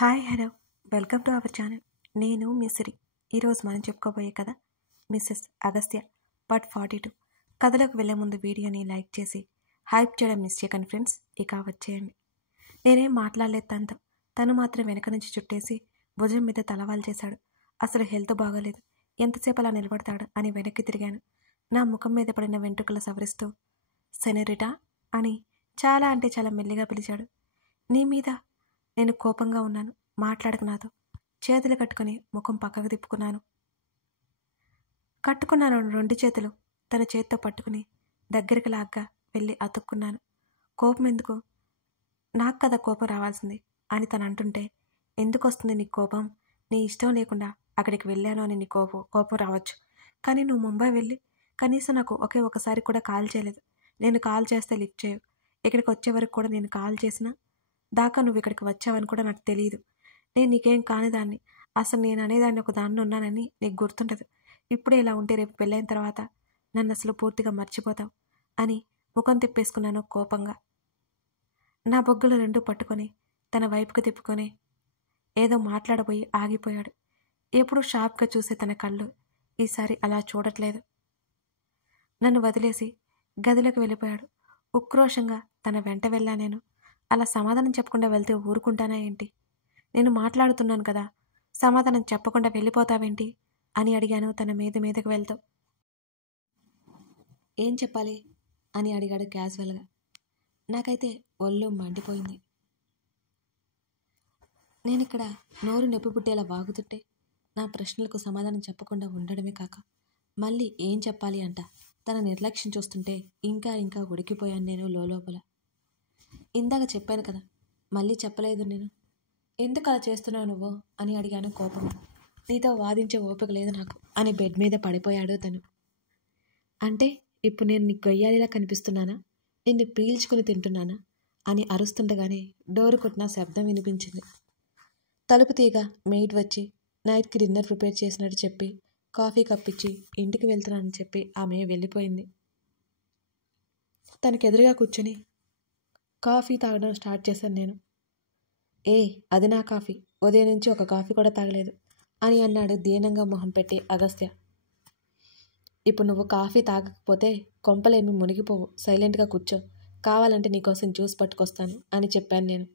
Hi hello welcome to our channel. నేను మీ సిరి. ఈరోజు మనం చెప్పుకోబోయే కథ మిస్సెస్ అగస్త్య పార్ట్ 42. కథలోకి వెళ్లే ముందు వీడియోని లైక్ చేసి హైప్ చేయడం మిస్ చేయకండి ఫ్రెండ్స్. ఇక వచ్చేయండి. నేనేం మాట్లాడలేదు తనతో. తను మాత్రం వెనక నుంచి చుట్టేసి భుజం మీద తలవాలు చేశాడు. అసలు హెల్త్ బాగోలేదు, ఎంతసేపు అలా నిలబడతాడు అని వెనక్కి తిరిగాను. నా ముఖం మీద పడిన వెంట్రుకలు సవరిస్తూ సెనరిటా అని చాలా అంటే చాలా మెల్లిగా పిలిచాడు. నీ మీద నేను కోపంగా ఉన్నాను, మాట్లాడక నాతో. చేతులు కట్టుకుని ముఖం పక్కకు తిప్పుకున్నాను. కట్టుకున్నాను 2 చేతులు తన చేత్తో పట్టుకుని దగ్గరికి లాగ్గా వెళ్ళి అతుక్కున్నాను. కోపం ఎందుకు? నాకు కదా కోపం రావాల్సింది అని తను అంటుంటే, ఎందుకు వస్తుంది నీకు కోపం? నీ ఇష్టం లేకుండా అక్కడికి వెళ్ళాను అని నీ కోపం రావచ్చు. కానీ నువ్వు ముంబై వెళ్ళి కనీసం నాకు ఒకసారి కూడా కాల్ చేయలేదు. నేను కాల్ చేస్తే లిఫ్ట్ చేయవు. ఇక్కడికి వచ్చే వరకు కూడా నేను కాల్ చేసినా దాకా నువ్వు ఇక్కడికి వచ్చావని కూడా నాకు తెలియదు. నేను నీకేం కానిదాన్ని. అసలు నేను అనేదాన్ని ఒక దాన్ని ఉన్నానని నీకు గుర్తుండదు. ఇప్పుడే ఇలా ఉంటే రేపు పెళ్ళైన తర్వాత నన్ను అసలు పూర్తిగా మర్చిపోతావు అని ముఖం తిప్పేసుకున్నాను కోపంగా. నా బొగ్గులు 2 పట్టుకొని తన వైపుకు తిప్పుకొని ఏదో మాట్లాడబోయి ఆగిపోయాడు. ఎప్పుడు షార్ప్గా చూసే తన కళ్ళు ఈసారి అలా చూడట్లేదు. నన్ను వదిలేసి గదిలోకి వెళ్ళిపోయాడు. ఉక్రోషంగా తన వెంట వెళ్ళా నేను. అలా సమాధానం చెప్పకుండా వెళ్తే ఊరుకుంటానా ఏంటి? నేను మాట్లాడుతున్నాను కదా, సమాధానం చెప్పకుండా వెళ్ళిపోతావేంటి అని అడిగాను తన మీదకు వెళ్తూ. ఏం చెప్పాలి అని అడిగాడు క్యాజువల్గా. నాకైతే ఒళ్ళు మండిపోయింది. నేనిక్కడ నోరు నొప్పి పుట్టేలా వాగుతుంటే నా ప్రశ్నలకు సమాధానం చెప్పకుండా ఉండడమే కాక మళ్ళీ ఏం చెప్పాలి అంట. తన నిర్లక్ష్యం చూస్తుంటే ఇంకా ఇంకా ఉడికిపోయాను నేను లోపల. ఇందాక చెప్పాను కదా, మళ్ళీ చెప్పలేదు నేను. ఎందుకు అలా చేస్తున్నావు నువ్వు అని అడిగాను కోపంగా. నీతో వాదించే ఓపిక లేదు నాకు అని బెడ్ మీద పడిపోయాడు తను. అంటే ఇప్పుడు నేను నీకు గొయ్యాలిలా కనిపిస్తున్నానా? నిన్ను పీల్చుకుని తింటున్నానా అని అరుస్తుండగానే డోరు కొట్టిన శబ్దం వినిపించింది. తలుపు తీగ మెయిడ్ వచ్చి నైట్కి డిన్నర్ ప్రిపేర్ చేసినట్టు చెప్పి కాఫీ కప్పిచ్చి ఇంటికి వెళ్తున్నానని చెప్పి ఆమె వెళ్ళిపోయింది. తనకెదురుగా కూర్చొని కాఫీ తాగడం స్టార్ట్ చేశాను నేను. అది నా కాఫీ, ఉదయం నుంచి ఒక కాఫీ కూడా తాగలేదు అని అన్నాడు దీనంగా మొహం పెట్టి అగస్త్య. ఇప్పుడు నువ్వు కాఫీ తాగకపోతే కొంపలేమి మునిగిపోవు, సైలెంట్గా కూర్చో, కావాలంటే నీకోసం జ్యూస్ పట్టుకొస్తాను అని చెప్పాను నేను.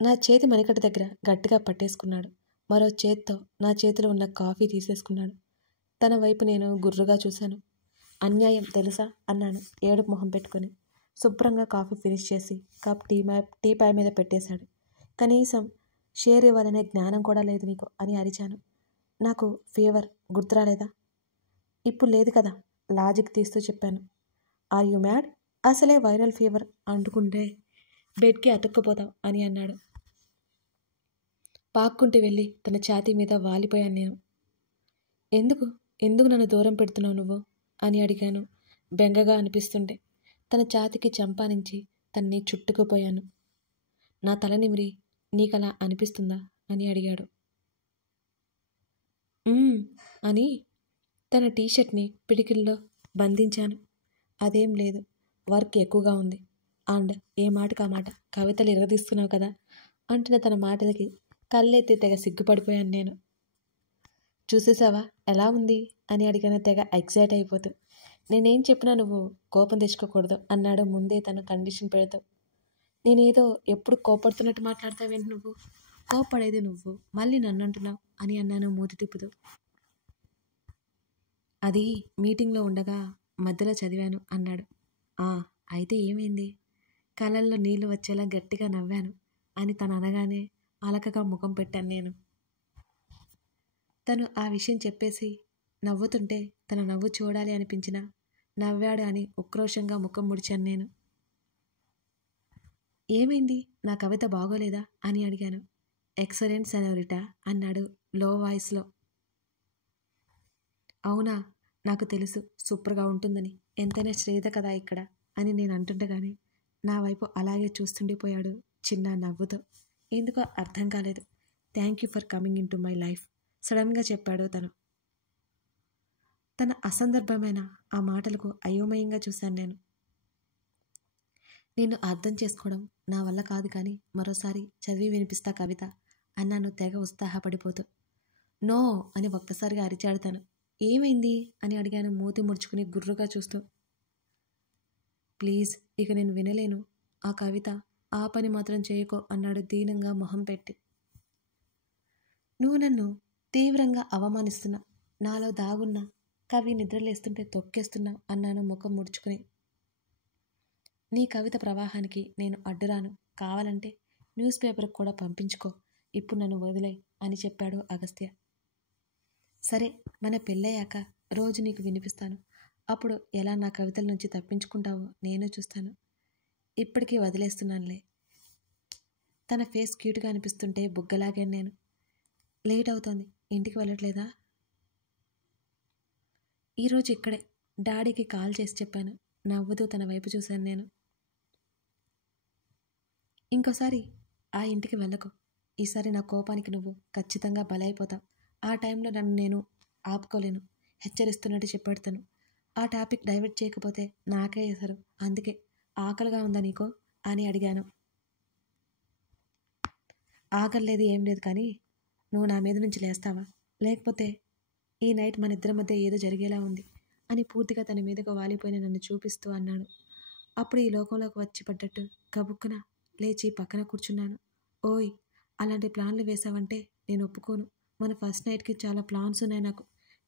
నా చేతి మణికట్టు దగ్గర గట్టిగా పట్టేసుకున్నాడు. మరో చేత్తో నా చేతిలో ఉన్న కాఫీ తీసేసుకున్నాడు. తన వైపు నేను గుర్రుగా చూశాను. అన్యాయం తెలుసా అన్నాను ఏడుపు మొహం పెట్టుకొని. శుభ్రంగా కాఫీ ఫినిష్ చేసి కప్ టీపాయ్ మీద పెట్టేశాడు. కనీసం షేర్ ఇవ్వాలనే జ్ఞానం కూడా లేదు నీకు అని అరిచాను. నాకు ఫీవర్ గుర్తురాలేదా? ఇప్పుడు లేదు కదా లాజిక్ తీస్తూ చెప్పాను. Are you mad? అసలే వైరల్ ఫీవర్ అంటుకుంటే బెడ్కి అతుక్కుపోతావు అని అన్నాడు. పాక్కుంటూ వెళ్ళి తన ఛాతీ మీద వాలిపోయాను నేను. ఎందుకు నన్ను దూరం పెడుతున్నావు నువ్వు అని అడిగాను బెంగగా అనిపిస్తుంటే. తన ఛాతీకి చంపానించి తన్ని చుట్టుకుపోయాను. నా తల నిమిరి నీకలా అనిపిస్తుందా అని అడిగాడు. అని తన టీషర్ట్ని పిడికిల్లో బంధించాను. అదేం లేదు, వర్క్ ఎక్కువగా ఉంది. అండ్ ఏ మాటకు ఆ మాట కవితలు ఎరగదీస్తున్నావు కదా అంటున్న తన మాటలకి కళ్ళెత్తి తెగ సిగ్గుపడిపోయాను నేను. చూసేసావా ఎలా ఉంది అని అడిగాను తెగ ఎక్సైట్ అయిపోతూ. నేనేం చెప్పినా నువ్వు కోపం తెచ్చుకోకూడదు అన్నాడు ముందే తను కండిషన్ పెడుతూ. నేనేదో ఎప్పుడు కోపడుతున్నట్టు మాట్లాడతావేంటి నువ్వు? కోపడేది నువ్వు, మళ్ళీ నన్ను అంటున్నావు అని అన్నాను మూతి తిప్పుతూ. అది మీటింగ్లో ఉండగా మధ్యలో చదివాను అన్నాడు. అయితే ఏమైంది? కళ్ళల్లో నీళ్లు వచ్చేలా గట్టిగా నవ్వాను అని తను అనగానే అలకగా ముఖం పెట్టాను నేను. తను ఆ విషయం చెప్పేసి నవ్వుతుంటే తన నవ్వు చూడాలి అనిపించినా నవ్వాడు అని ఉక్రోషంగా ముఖం ముడిచాను నేను. ఏమైంది? నా కవిత బాగోలేదా అని అడిగాను. ఎక్సలెంట్ సెనోరిటా అన్నాడు లో వాయిస్లో. అవునా, నాకు తెలుసు సూపర్గా ఉంటుందని. ఎంతైనా శ్రేత కదా ఇక్కడ అని నేను అంటుండగానే నా వైపు అలాగే చూస్తుండిపోయాడు చిన్న నవ్వుతో. ఎందుకో అర్థం కాలేదు. Thank you for coming in to my life సడన్గా చెప్పాడు తను. తన అసందర్భమైన ఆ మాటలకు అయోమయంగా చూశాను నేను. నిన్ను అర్థం చేసుకోవడం నా వల్ల కాదు కానీ మరోసారి చదివి వినిపిస్తా కవిత అన్నాను తెగ ఉత్సాహపడిపోతూ. నో అని ఒక్కసారిగా అరిచాడు తను. ఏమైంది అని అడిగాను మూతి ముడుచుకుని గుర్రుగా చూస్తూ. ప్లీజ్ ఇక నేను వినలేను ఆ కవిత, ఆ పని మాత్రం చేయకో అన్నాడు దీనంగా మొహం పెట్టి. నువ్వు నన్ను తీవ్రంగా అవమానిస్తున్నావు, నాలో దాగున్న కవి నిద్రలేస్తుంటే తొక్కేస్తున్నావు అన్నాను ముఖం ముడుచుకుని. నీ కవిత ప్రవాహానికి నేను అడ్డురాను, కావాలంటే న్యూస్ పేపర్కి కూడా పంపించుకో, ఇప్పుడు నన్ను వదిలేయ్ అని చెప్పాడు అగస్త్య. సరే, మన పెళ్ళయ్యాక రోజు నీకు వినిపిస్తాను, అప్పుడు ఎలా నా కవితల నుంచి తప్పించుకుంటావో నేను చూస్తాను. ఇప్పటికీ వదిలేస్తున్నానులే. తన ఫేస్ క్యూట్గా అనిపిస్తుంటే బుగ్గలాగాను నేను. లేట్ అవుతోంది, ఇంటికి వెళ్ళట్లేదా? ఈరోజు ఇక్కడే డాడీకి కాల్ చేసి చెప్పాను. నవ్వుతూ తన వైపు చూశాను నేను. ఇంకోసారి ఆ ఇంటికి వెళ్ళకు, ఈసారి నా కోపానికి నువ్వు ఖచ్చితంగా బలైపోతావు. ఆ టైంలో నన్ను నేను ఆపుకోలేను, హెచ్చరిస్తున్నట్టు చెప్పాడుతాను. ఆ టాపిక్ డైవర్ట్ చేయకపోతే నాకే ఎసరు, అందుకే ఆకలిగా ఉందా నీకో అని అడిగాను. ఆకలి లేదు ఏం లేదు, కానీ నువ్వు నా మీద నుంచి లేస్తావా, లేకపోతే ఈ నైట్ మన ఇద్దరి మధ్య ఏదో జరిగేలా ఉంది అని పూర్తిగా తన మీదకు వాలిపోయిన నన్ను చూపిస్తూ అన్నాడు. అప్పుడు ఈ లోకంలోకి వచ్చి పడ్డట్టు గబుక్కున లేచి పక్కన కూర్చున్నాను. ఓయ్, అలాంటి ప్లాన్లు వేసావంటే నేను ఒప్పుకోను. మన ఫస్ట్ నైట్కి చాలా ప్లాన్స్ ఉన్నాయి నాకు,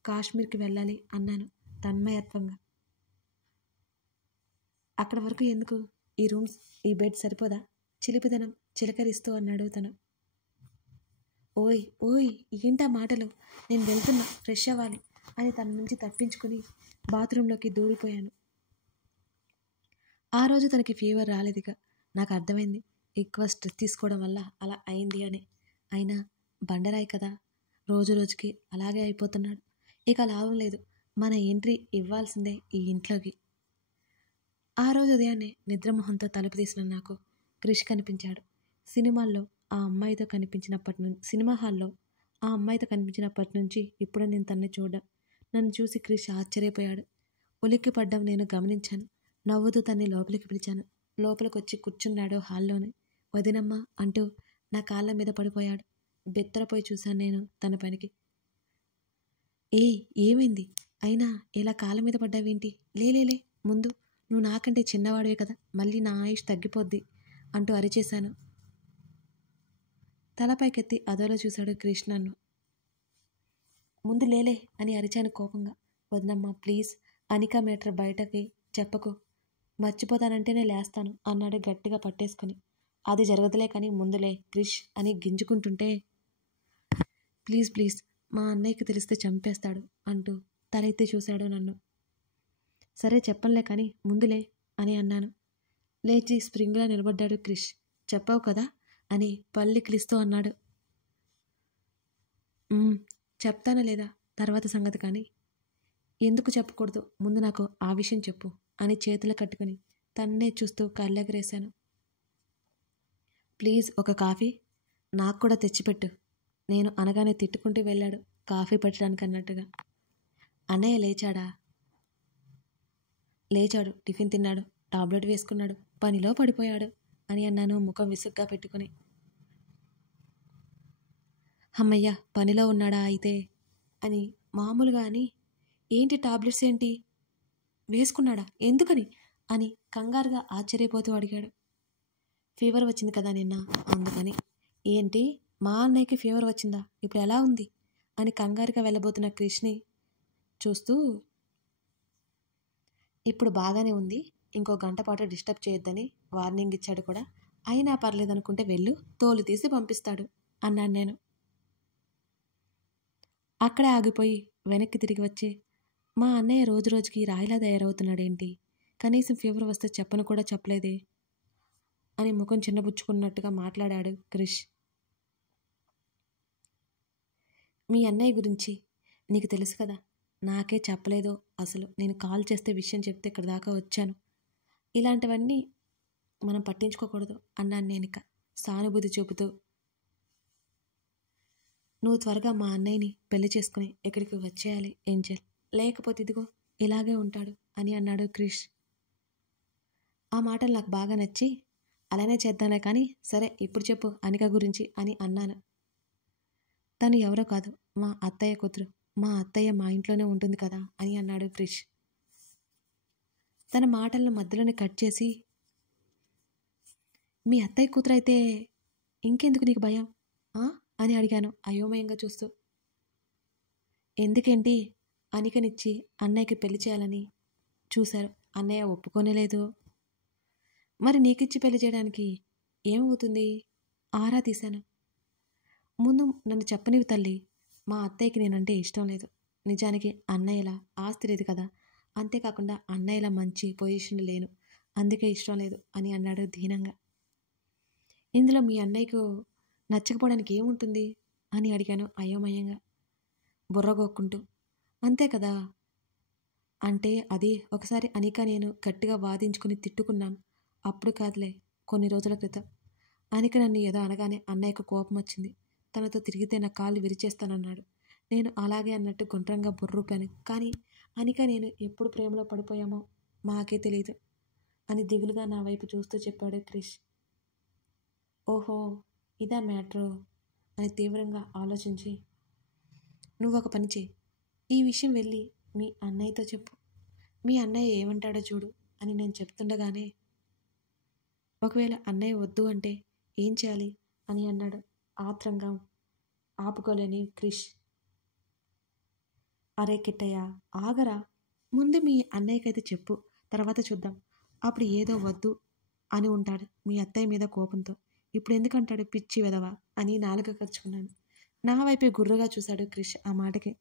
కాశ్మీర్కి వెళ్ళాలి అన్నాను తన్మయత్వంగా. అక్కడ వరకు ఎందుకు, ఈ రూమ్స్ ఈ బెడ్ సరిపోదా, చిలిపిదనం చిలకరిస్తూ అన్నాడు తను. ఓయ్ ఓయ్, ఏంటా మాటలు, నేను వెళ్తున్నా, ఫ్రెష్ అవ్వాలి అని తన నుంచి తప్పించుకొని బాత్రూంలోకి దూరిపోయాను. ఆ రోజు తనకి ఫీవర్ రాలేదిగా. నాకు అర్థమైంది ఎక్కువ స్ట్రెస్ తీసుకోవడం వల్ల అలా అయింది అని. అయినా బండరాయి కదా, రోజు రోజుకి అలాగే అయిపోతున్నాడు. ఇక లాభం లేదు, మన ఎంట్రీ ఇవ్వాల్సిందే ఈ ఇంట్లోకి. ఆ రోజు ఉదయాన్నే నిద్రమోహంతో తలుపు తీసిన నాకు క్రిష్ కనిపించాడు. సినిమా హాల్లో ఆ అమ్మాయితో కనిపించినప్పటి నుంచి ఇప్పుడు నేను తన్ని చూడడం. నన్ను చూసి క్రిష్ ఆశ్చర్యపోయాడు. ఉలిక్కి పడ్డం నేను గమనించాను. నవ్వుతూ తన్ని లోపలికి పిలిచాను. లోపలికొచ్చి కూర్చున్నాడు హాల్లోనే. వదినమ్మ అంటూ నా కాళ్ళ మీద పడిపోయాడు. బెత్తరపోయి చూశాను నేను తన పనికి. ఏమైంది, అయినా ఇలా కాళ్ళ మీద పడ్డావేంటి, లేలే ముందు, నువ్వు నాకంటే చిన్నవాడివే కదా, మళ్ళీ నా ఆయుష్ తగ్గిపోద్ది అంటూ అరిచేశాను. తలపైకెత్తి అదోలో చూశాడు క్రిష్ నన్ను. ముందు లేలే అని అరిచాను కోపంగా. వదినమ్మ ప్లీజ్, అనికా మేటర్ బయటకి చెప్పకు, మర్చిపోతానంటేనే లేస్తాను అన్నాడు గట్టిగా పట్టేసుకుని. అది జరగదులే కానీ ముందులే క్రిష్ అని గింజుకుంటుంటే, ప్లీజ్ మా అన్నయ్యకి తెలిస్తే చంపేస్తాడు అంటూ తల ఎత్తి చూశాడు నన్ను. సరే చెప్పంలే కానీ ముందులే అని అన్నాను. లేచి స్ప్రింగ్లా నిలబడ్డాడు క్రిష్. చెప్పావు కదా అని పల్లికిలిస్తూ అన్నాడు. చెప్తానా లేదా తర్వాత సంగతి, కానీ ఎందుకు చెప్పకూడదు, ముందు నాకు ఆ విషయం చెప్పు అని చేతులు కట్టుకుని తన్నే చూస్తూ కళ్ళెగరేశాను. ప్లీజ్ ఒక కాఫీ నాకు కూడా తెచ్చిపెట్టు, నేను అనగానే తిట్టుకుంటూ వెళ్ళాడు కాఫీ పెట్టడానికి అన్నట్టుగా. అన్నయ్య లేచాడు, టిఫిన్ తిన్నాడు, టాబ్లెట్ వేసుకున్నాడు, పనిలో పడిపోయాడు అని అన్నాను ముఖం విసుగ్గా పెట్టుకుని. అమ్మయ్య, పనిలో ఉన్నాడా అయితే అని మామూలుగా అని, ఏంటి టాబ్లెట్స్ ఏంటి వేసుకున్నాడా, ఎందుకని అని కంగారుగా ఆశ్చర్యపోతూ అడిగాడు. ఫీవర్ వచ్చింది కదా నిన్న, అందుకని. ఏంటి, మా అన్నయ్యకి ఫీవర్ వచ్చిందా, ఇప్పుడు ఎలా ఉంది అని కంగారుగా వెళ్ళబోతున్న క్రిష్ని చూస్తూ, ఇప్పుడు బాగానే ఉంది, ఇంకో గంట పాటు డిస్టర్బ్ చేయొద్దని వార్నింగ్ ఇచ్చాడు కూడా. అయినా పర్లేదనుకుంటే వెళ్ళు, తోలు తీసి పంపిస్తాడు అన్నాను నేను. అక్కడే ఆగిపోయి వెనక్కి తిరిగి వచ్చి, మా అన్నయ్య రోజు రోజుకి రాయిలా తయారవుతున్నాడేంటి, కనీసం ఫీవర్ వస్తే చెప్పను కూడా చెప్పలేదే అని ముఖం చిన్నబుచ్చుకున్నట్టుగా మాట్లాడాడు క్రిష్. మీ అన్నయ్య గురించి నీకు తెలుసు కదా, నాకే చెప్పలేదో అసలు, నేను కాల్ చేస్తే విషయం చెప్తే ఇక్కడ దాకా వచ్చాను. ఇలాంటివన్నీ మనం పట్టించుకోకూడదు అన్నాను నేను ఇక సానుభూతి చూపుతూ. నువ్వు త్వరగా మా అన్నయ్యని పెళ్లి చేసుకుని ఇక్కడికి వచ్చేయాలి ఏంజెల్, లేకపోతే ఇదిగో ఇలాగే ఉంటాడు అని అన్నాడు క్రిష్. ఆ మాటలు నాకు బాగా నచ్చి అలానే చేద్దాంలే కానీ సరే ఇప్పుడు చెప్పు అనిక గురించి అని అన్నాను. తను ఎవరో కాదు, మా అత్తయ్య కూతురు. మా అత్తయ్య మా ఇంట్లోనే ఉంటుంది కదా అని అన్నాడు క్రిష్. తన మాటలను మధ్యలోనే కట్ చేసి, మీ అత్తయ్య కూతురు అయితే ఇంకెందుకు నీకు భయం అని అడిగాను అయోమయంగా చూస్తూ. ఎందుకేంటి, అనికనిచ్చి అన్నయ్యకి పెళ్లి చేయాలని చూశారు. అన్నయ్య ఒప్పుకోనేలేదు. మరి నీకిచ్చి పెళ్లి చేయడానికి ఏమవుతుంది? ఆరా తీశాను. ముందు నన్ను చెప్పనివి తల్లి. మా అత్తయ్యకి నేనంటే ఇష్టం లేదు. నిజానికి అన్నయ్యలా ఆస్తి లేదు కదా, అంతేకాకుండా అన్నయ్యలా మంచి పొజిషన్ లేను, అందుకే ఇష్టం లేదు అని అన్నాడు దీనంగా. ఇందులో మీ అన్నయ్యకు నచ్చకపోవడానికి ఏముంటుంది అని అడిగాను అయోమయంగా బుర్రగొక్కుంటూ. అంతే కదా అంటే అది ఒకసారి అనిక నేను గట్టిగా వాదించుకుని తిట్టుకున్నాం. అప్పుడు కాదులే, కొన్ని రోజుల క్రితం. అనిక నన్ను ఏదో అనగానే అన్నయ్యకు కోపం వచ్చింది. తనతో తిరిగితే నా కాళ్ళు విరిచేస్తానన్నాడు. నేను అలాగే అన్నట్టు గుండ్రంగా బుర్రూపాను. కానీ అనిక నేను ఎప్పుడు ప్రేమలో పడిపోయామో మాకే తెలియదు అని దిగులుగా నా వైపు చూస్తూ చెప్పాడు క్రిష్. ఓహో, ఇదా మ్యాటరు అని తీవ్రంగా ఆలోచించి, నువ్వొక పని చేయి, ఈ విషయం వెళ్ళి మీ అన్నయ్యతో చెప్పు. మీ అన్నయ్య ఏమంటాడో చూడు అని నేను చెప్తుండగానే, ఒకవేళ అన్నయ్య వద్దు అంటే ఏం చేయాలి అని అన్నాడు ఆత్రంగా ఆపుకోలేని క్రిష్. అరే కిట్టయ్య, ఆగరా, ముందు మీ అన్నయ్యకైతే చెప్పు, తర్వాత చూద్దాం. అప్పుడు ఏదో వద్దు అని ఉంటాడు మీ అత్తయ్య మీద కోపంతో. ఇప్పుడు ఎందుకంటాడు పిచ్చి వెదవా అని నాలుక ఖర్చుకున్నాను. నా వైపే గుర్రుగా చూశాడు క్రిష్ ఆ మాటకి.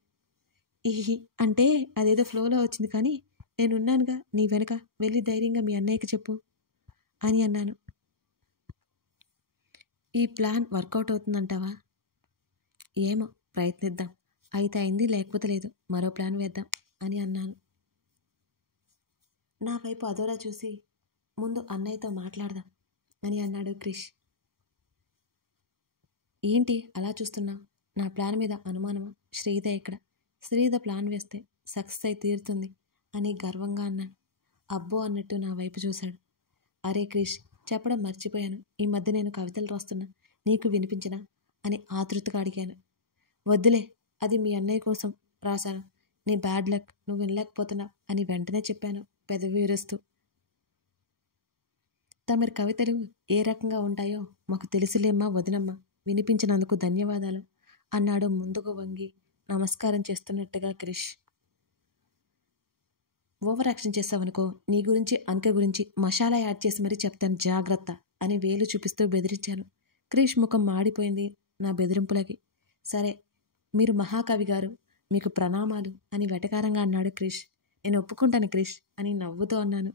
ఇహి అంటే అదేదో ఫ్లోలో వచ్చింది, కానీ నేనున్నానుగా నీ వెనక, వెళ్ళి ధైర్యంగా మీ అన్నయ్యకి చెప్పు అని అన్నాను. ఈ ప్లాన్ వర్కౌట్ అవుతుందంటావా? ఏమో, ప్రయత్నిద్దాం. అయితే అయింది, లేకపోతే లేదు, మరో ప్లాన్ వేద్దాం అని అన్నాను. నా వైపు అదోలా చూసి, ముందు అన్నయ్యతో మాట్లాడదాం అని అన్నాడు క్రిష్. ఏంటి అలా చూస్తున్నావు? నా ప్లాన్ మీద అనుమానమా? శ్రీధ ఇక్కడ. శ్రీధ ప్లాన్ వేస్తే సక్సెస్ అయి తీరుతుంది అని గర్వంగా అన్నాను. అబ్బో అన్నట్టు నా వైపు చూశాడు. అరే క్రిష్, చెప్పడం మర్చిపోయాను. ఈ మధ్య నేను కవితలు రాస్తున్నా, నీకు వినిపించినా అని ఆతృతగా అడిగాను. వద్దులే, అది మీ అన్నయ్య కోసం రాశాను. నీ బ్యాడ్ లక్, నువ్వు వినలేకపోతున్నావు అని వెంటనే చెప్పాను పెదవి విరుస్తూ. తమరి కవితలు ఏ రకంగా ఉంటాయో మాకు తెలుసులేమ్మా వదినమ్మ, వినిపించినందుకు ధన్యవాదాలు అన్నాడు ముందుకు వంగి నమస్కారం చేస్తున్నట్టుగా క్రిష్. ఓవర్ యాక్షన్ చేస్తావనుకో, నీ గురించి అనిక గురించి మసాలా యాడ్ చేసి మరీ చెప్తాను, జాగ్రత్త అని వేలు చూపిస్తూ బెదిరించాను. క్రిష్ ముఖం మాడిపోయింది నా బెదిరింపులకి. సరే, మీరు మహాకవి గారు, మీకు ప్రణామాలు అని వెటకారంగా అన్నాడు క్రిష్. నేను ఒప్పుకుంటాను క్రిష్ అని నవ్వుతూ అన్నాను.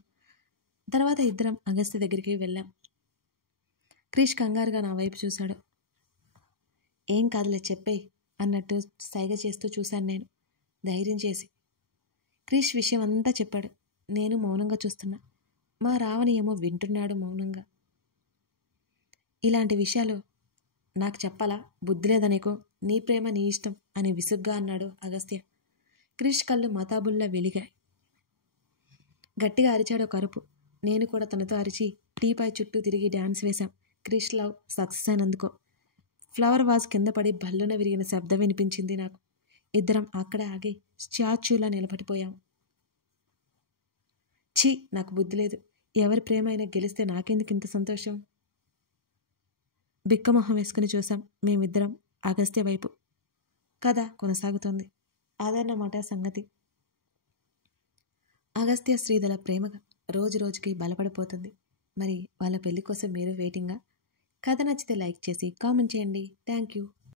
తర్వాత ఇద్దరం అగస్త్య దగ్గరికి వెళ్ళాం. క్రిష్ కంగారుగా నా వైపు చూశాడు. ఏం కాదులే, చెప్పేయ్ అన్నట్టు సైగ చేస్తూ చూశాను నేను ధైర్యం చేసి. క్రిష్ విషయం అంతా చెప్పాడు. నేను మౌనంగా చూస్తున్నా. మా రావణి ఏమో వింటున్నాడు మౌనంగా. ఇలాంటి విషయాలు నాకు చెప్పాలా? బుద్ధి లేదా నీకు? నీ ప్రేమ నీ ఇష్టం అని విసుగ్గా అన్నాడు అగస్త్య. క్రిష్ కళ్ళు మతాబుల్లా వెలిగాయి. గట్టిగా అరిచాడు ఒక అరుపు. నేను కూడా తనతో అరిచి టీపై చుట్టూ తిరిగి డ్యాన్స్ వేశాం. క్రిష్ లవ్ సక్సెస్ అయినందుకో. ఫ్లవర్ వాజ్ కింద పడి బల్లున విరిగిన శబ్దం వినిపించింది నాకు. ఇద్దరం అక్కడే ఆగి స్టాచ్యూలా నిలబడిపోయాం. ఛీ, నాకు బుద్ధి లేదు. ఎవరి ప్రేమ అయినా గెలిస్తే నాకెందుకు ఇంత సంతోషం? బిక్కమొహం వేసుకుని చూసాం మేమిద్దరం అగస్త్య వైపు. కథ కొనసాగుతోంది. అదన్నమాట సంగతి. అగస్త్య శ్రీధల ప్రేమగా రోజు రోజుకి బలపడిపోతుంది. మరి వాళ్ళ పెళ్లి కోసం మీరు వెయిటింగా? కథ నచ్చితే లైక్ చేసి కామెంట్ చేయండి. Thank you.